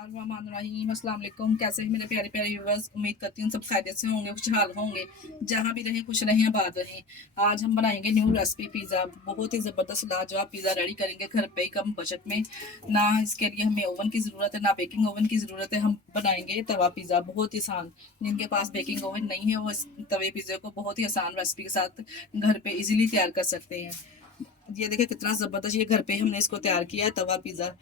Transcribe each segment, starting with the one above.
बिस्मिल्लाहिर्रहमानिर्रहीम। अस्सलाम वालेकुम। कैसे हैं मेरे प्यारे प्यारे व्यूअर्स? उम्मीद करती हूँ सब खैरियत से होंगे, खुशहाल होंगे, जहाँ भी रहें खुश रहें, आबाद रहें। आज हम बनाएंगे न्यू रेसिपी पिज़्ज़ा। बहुत ही ज़बरदस्त लाजवाब पिज़्ज़ा रेडी करेंगे घर पे ही कम बजट में। ना इसके लिए हमें ओवन की ज़रूरत है, ना बेकिंग ओवन की ज़रूरत है। हम बनाएंगे तवा पिज़्ज़ा, बहुत ही आसान। जिनके पास बेकिंग ओवन नहीं है वो इस तवे पिज़्ज़े को बहुत ही आसान रेसिपी के साथ घर पे इजीली तैयार कर सकते हैं। ये देखिए कितना ज़बरदस्त, ये घर पे हमने इसको तैयार किया है तवा पिज़्ज़ा,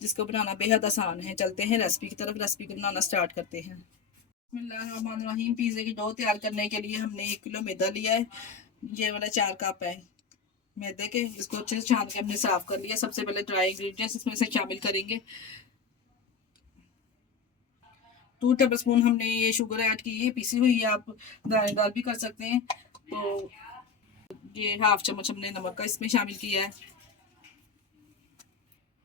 जिसको बनाना बेहद आसान है। चलते हैं रेसिपी की तरफ, रेसिपी को बनाना स्टार्ट करते हैं। बिस्मिल्लाहिर्रहमानिर्रहीम। पिज़्ज़े की डो तैयार करने के लिए हमने 1 किलो मैदा लिया है। ये वाला 4 कप है मैदे के। इसको अच्छे से छान के हमने साफ कर लिया। सबसे पहले ड्राई इंग्रेडिएंट्स इसमें से शामिल करेंगे। 2 टेबल स्पून हमने ये शुगर ऐड की है, पीसी हुई है, आप दानेदार भी कर सकते हैं। तो ये हाफ चम्मच हमने नमक का इसमें शामिल किया है।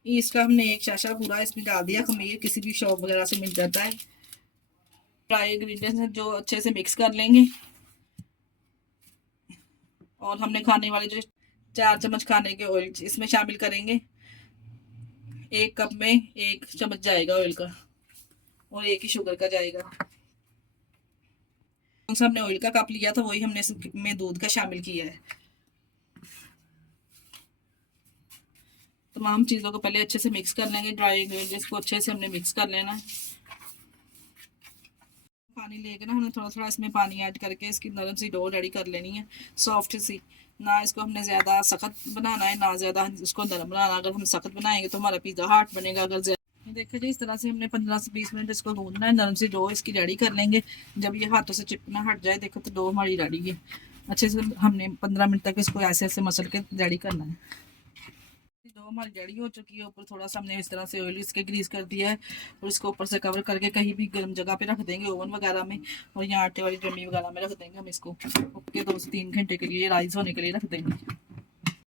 इसका हमने 1 शाशा पूरा इसमें डाल दिया। खमीर किसी भी शॉप वगैरह से मिल जाता है। ड्राई इंग्रेडिएंट्स जो अच्छे से मिक्स कर लेंगे। और हमने खाने वाले जो 4 चम्मच खाने के ऑयल इसमें शामिल करेंगे। 1 कप में 1 चम्मच जाएगा ऑयल का और 1 ही शुगर का जाएगा। कौन सा हमने ऑयल का कप लिया था वही हमने इसमें दूध का शामिल किया है। तमाम चीज़ों को पहले अच्छे से मिक्स कर लेंगे। ड्राई इंग्रेडिएंट्स को अच्छे से हमने मिक्स कर लेना है। पानी लेके ना हमने थोड़ा थोड़ा इसमें पानी ऐड करके इसकी नरम सी डो रेडी कर लेनी है, सॉफ्ट सी। ना इसको हमने ज़्यादा सख्त बनाना है, ना ज़्यादा इसको नरम बनाना। अगर हम सख्त बनाएंगे तो हमारा पिज़्ज़ा हार्ड बनेगा। अगर देखिए जी, इस तरह से हमने 15 से 20 मिनट इसको गूंदना है। नरम सी डो इसकी रेडी कर लेंगे। जब ये हाथों से चिपकना हट जाए, देखो तो डो हमारी रेडी है। अच्छे से हमने 15 मिनट तक इसको ऐसे ऐसे मसल के रेडी करना है। डो हमारी रेडी हो चुकी है। ऊपर थोड़ा सा हमने इस तरह से ऑयल इसके ग्रीस कर दिया है और इसको ऊपर से कवर करके कहीं भी गर्म जगह पे रख देंगे, ओवन वगैरह में। और यहाँ आटे वाली ड्रमी वगैरह में रख देंगे हम इसको। ओके, 2 से 3 घंटे के लिए राइस होने के लिए रख देंगे।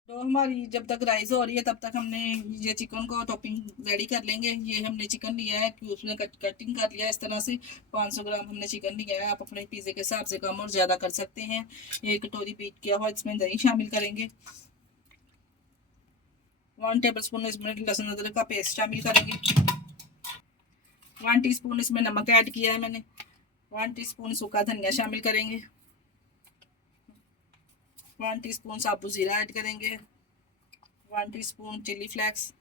तो हमारी जब तक राइस हो रही है तब तक हमने ये चिकन को टॉपिंग रेडी कर लेंगे। ये हमने चिकन लिया है कि उसमें कटिंग कर लिया है इस तरह से। 500 ग्राम हमने चिकन लिया है। आप अपने पिज़्ज़े के हिसाब से कम और ज़्यादा कर सकते हैं। 1 कटोरी बीट किया हुआ इसमें दही शामिल करेंगे। 1 टेबल स्पून इसमें लहसुन अदरक का पेस्ट शामिल करेंगे। 1 टीस्पून इसमें नमक ऐड किया है मैंने। 1 टीस्पून सूखा धनिया शामिल करेंगे। 1 टीस्पून साबुत जीरा ऐड करेंगे। 1 teaspoon chili flakes.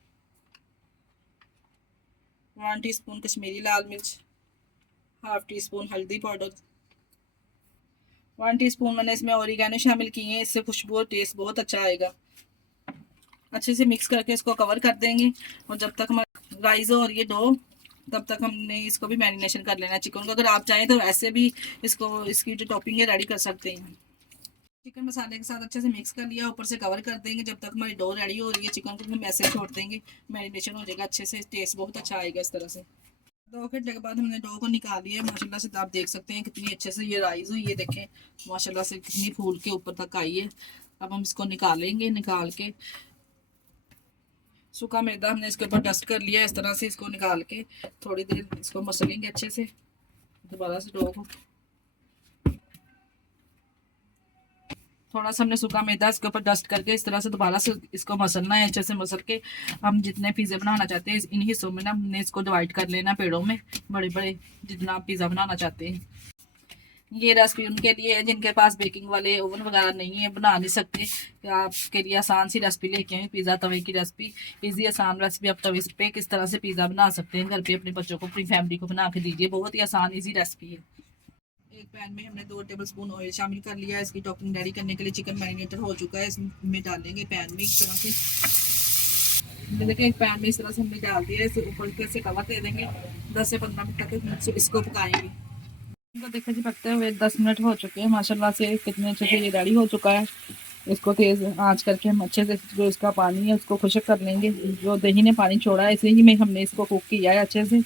1 teaspoon Kashmiri लाल मिर्च। हाफ टी स्पून हल्दी पाउडर। 1 टीस्पून मैंने इसमें ओरिगेनो शामिल किए हैं, इससे खुशबू और टेस्ट बहुत अच्छा आएगा। अच्छे से मिक्स करके इसको कवर कर देंगे। और जब तक हमारा राइस और ये डो, तब तक हमने इसको भी मैरिनेशन कर लेना है चिकन को। अगर आप चाहें तो ऐसे भी इसको इसकी जो टॉपिंग है रेडी कर सकते हैं। चिकन मसाले के साथ अच्छे से मिक्स कर लिया, ऊपर से कवर कर देंगे। जब तक हमारी डो रेडी हो रही है चिकन को हम ऐसे छोड़ देंगे, मैरिनेशन हो जाएगा अच्छे से, टेस्ट बहुत अच्छा आएगा इस तरह से। 2 घंटे के बाद हमने डो को निकाल लिया है। माशाल्लाह से आप देख सकते हैं कितनी अच्छे से ये राइस हुई है। देखें माशाल्लाह से कितनी फूल के ऊपर तक आई है। अब हम इसको निकालेंगे। निकाल के सूखा मैदा हमने इसके ऊपर डस्ट कर लिया है। इस तरह से इसको निकाल के थोड़ी देर इसको मसलेंगे अच्छे से। दोबारा से डो को थोड़ा सा हमने सूखा मैदा इसके ऊपर डस्ट करके इस तरह से दोबारा से इसको मसलना है। अच्छे से मसल के हम जितने पिज़्ज़े बनाना चाहते हैं इन हिस्सों में ना हमने इसको डिवाइड कर लेना, पेड़ों में बड़े बड़े, जितना आप पिज़्ज़ा बनाना चाहते हैं। ये रेसिपी उनके लिए है जिनके पास बेकिंग वाले ओवन वगैरह नहीं है, बना नहीं सकते। आपके लिए आसान सी रेसिपी लेके आए, पिज़्ज़ा तवे की रेसिपी। इजी आसान रेसिपी आप तवे पे किस तरह से पिज़्ज़ा बना सकते हैं घर पे, अपने बच्चों को, अपनी फैमिली को बना के दीजिए। बहुत ही आसान इजी रेसिपी है। एक पैन में हमने 2 टेबल स्पून ऑयल शामिल कर लिया है। इसकी टॉपिंग रेडी करने के लिए चिकन मैरिनेटेड हो चुका है, इसमें डालेंगे पैन में इस तरह से। देखिए एक पैन में इस तरह से हमने डाल दिया है। इसे ऊपर से कवर दे देंगे। 10 से 15 मिनट तक इसको पकाएंगे। इनको देखिए जी पकते हुए 10 मिनट हो चुके हैं। माशाल्लाह से कितने अच्छे से ये रेडी हो चुका है। इसको तेज़ आंच करके हम अच्छे से जो इसका पानी है उसको खुश्क कर लेंगे। जो दही ने पानी छोड़ा है इसी ही में हमने इसको कुक किया है अच्छे से।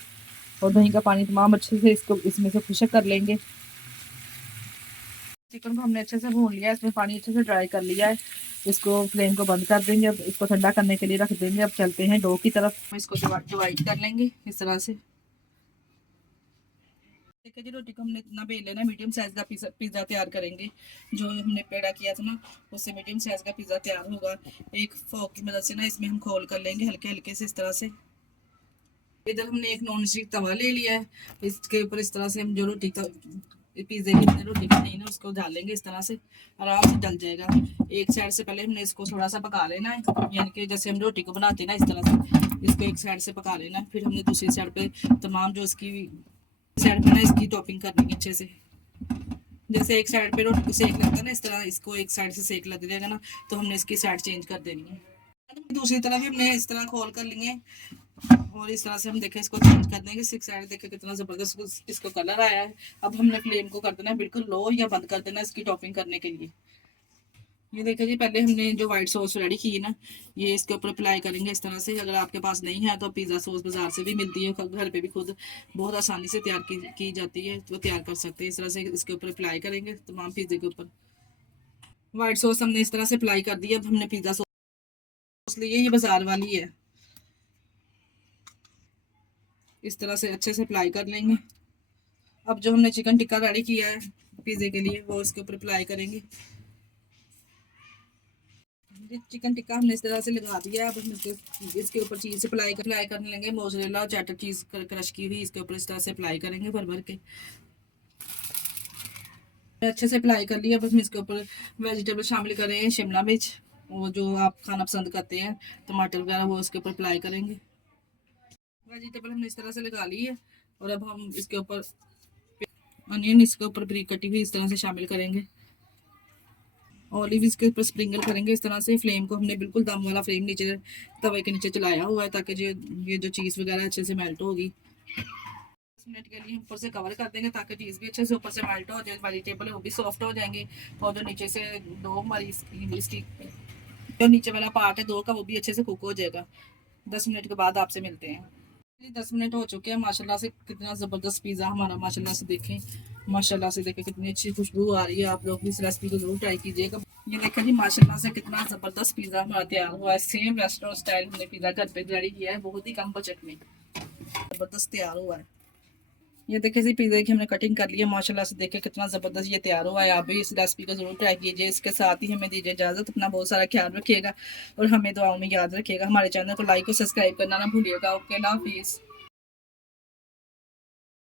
और दही का पानी तमाम अच्छे से इसको इसमें से खुश्क कर लेंगे। चिकन को हमने अच्छे से भून लिया है, इसमें पानी अच्छे से ड्राई कर लिया है। इसको फ्लेम को बंद कर देंगे। अब इसको ठंडा करने के लिए रख देंगे। अब चलते हैं डो की तरफ। इसको डिवाइड कर लेंगे इस तरह से। देखिए जी, रोटी को हमने इतना बेल लेना, मीडियम साइज का पिज़्ज़ा तैयार करेंगे। जो हमने पेड़ा किया था ना, उससे मीडियम साइज का पिज़्ज़ा तैयार होगा। एक फोक की मदद से ना इसमें हम खोल कर लेंगे हल्के हल्के से इस तरह से। इधर हमने एक नॉन स्टिक तवा ले लिया है, इसके ऊपर इस तरह से हम जो रोटी पिज्जे की रोटी बनाई ना उसको डालेंगे, इस तरह से आराम से डल जाएगा। एक साइड से पहले हमने इसको थोड़ा सा पका लेना है, यानी कि जैसे हम रोटी को बनाते हैं ना इस तरह से इसको एक साइड से पका लेना है। फिर हमने दूसरी साइड पे तमाम जो इसकी साइड पे ना इसकी टॉपिंग करनी है अच्छे से। जैसे एक साइड पे रोटी को सेक लगता है ना, इस तरह इसको एक साइड से सेक लग जाएगा ना, तो हमने इसकी साइड चेंज कर देनी है। दूसरी तरफ भी हमने इस तरह खोल कर लेंगे और इस तरह से हम देखें इसको चेंज कर देंगे। सिक्स साइड देखें कितना ज़बरदस्त इसको कलर आया है। अब हमने फ्लेम को कर देना है बिल्कुल लो या बंद कर देना इसकी टॉपिंग करने के लिए। ये देखिए जी, पहले हमने जो व्हाइट सॉस रेडी की है ना, ये इसके ऊपर अप्लाई करेंगे इस तरह से। अगर आपके पास नहीं है तो पिज़्ज़ा सॉस बाजार से भी मिलती है, घर पे भी खुद बहुत आसानी से तैयार की जाती है, तो तैयार कर सकते हैं। इस तरह से इसके ऊपर अप्लाई करेंगे तमाम पिज़्ज़े के ऊपर। व्हाइट सॉस हमने इस तरह से अप्लाई कर दी है। अब हमने पिज़्ज़ा सॉस ली है, ये बाजार वाली है, इस तरह से अच्छे से अप्लाई कर लेंगे। अब जो हमने चिकन टिक्का रेडी किया है पिज़्ज़े के लिए वो इसके ऊपर अप्लाई करेंगे। चिकन टिक्का हमने इस तरह से लगा दिया है। अब हम इसके ऊपर चीज़ अप्लाई करने लेंगे। मोज़रेला चेडर चीज़ क्रश की हुई इसके ऊपर इस तरह से अप्लाई करेंगे भर भर के। अच्छे से अप्लाई कर लिया। अब हम इसके ऊपर वेजिटेबल शामिल करें, शिमला मिर्च वो जो आप खाना पसंद करते हैं, टमाटर वगैरह वो इसके ऊपर अप्लाई करेंगे। वेजिटेबल हमने इस तरह से लगा ली है और अब हम इसके ऊपर अनियन इसके ऊपर ब्रीक कटी हुई इस तरह से शामिल करेंगे। ऑलिव इसके ऊपर स्प्रिंकल करेंगे इस तरह से। फ्लेम को हमने बिल्कुल दम वाला फ्लेम नीचे तवे के नीचे चलाया हुआ है ताकि ये जो चीज़ वगैरह अच्छे से मेल्ट होगी। 10 मिनट के लिए ऊपर से कवर कर देंगे ताकि चीज़ भी अच्छे से ऊपर से मेल्ट हो जाए, वेजिटेबल वो भी सॉफ्ट हो जाएंगे और जो नीचे से डो हमारी इसकी जो नीचे वाला पार्ट है डो का वो भी अच्छे से कुक हो जाएगा। 10 मिनट के बाद आपसे मिलते हैं। 10 मिनट हो चुके हैं। माशाल्लाह से कितना ज़बरदस्त पिज़्ज़ा हमारा माशाल्लाह से देखें, माशाल्लाह से देखें कितनी अच्छी खुशबू आ रही है। आप लोग भी इस रेसिपी को ज़रूर ट्राई कीजिएगा। ये देखें जी, माशाल्लाह से कितना ज़बरदस्त पिज़्ज़ा हमारा तैयार हुआ है। सेम रेस्टोरेंट स्टाइल हमने पिज़्ज़ा घर पे रेडी किया है, बहुत ही कम बजट में ज़बरदस्त तैयार हुआ है। ये देखिए जी, पिज़्ज़ा की हमने कटिंग कर लिया। माशाल्लाह से देखें कितना ज़बरदस्त ये तैयार हुआ है। आप भी इस रेसिपी को ज़रूर ट्राई कीजिए। इसके साथ ही हमें दीजिए इजाज़त। अपना बहुत सारा ख्याल रखिएगा और हमें दुआओं में याद रखिएगा। हमारे चैनल को लाइक और सब्सक्राइब करना ना भूलिएगा। ओके, अल्लाह हाफिज़।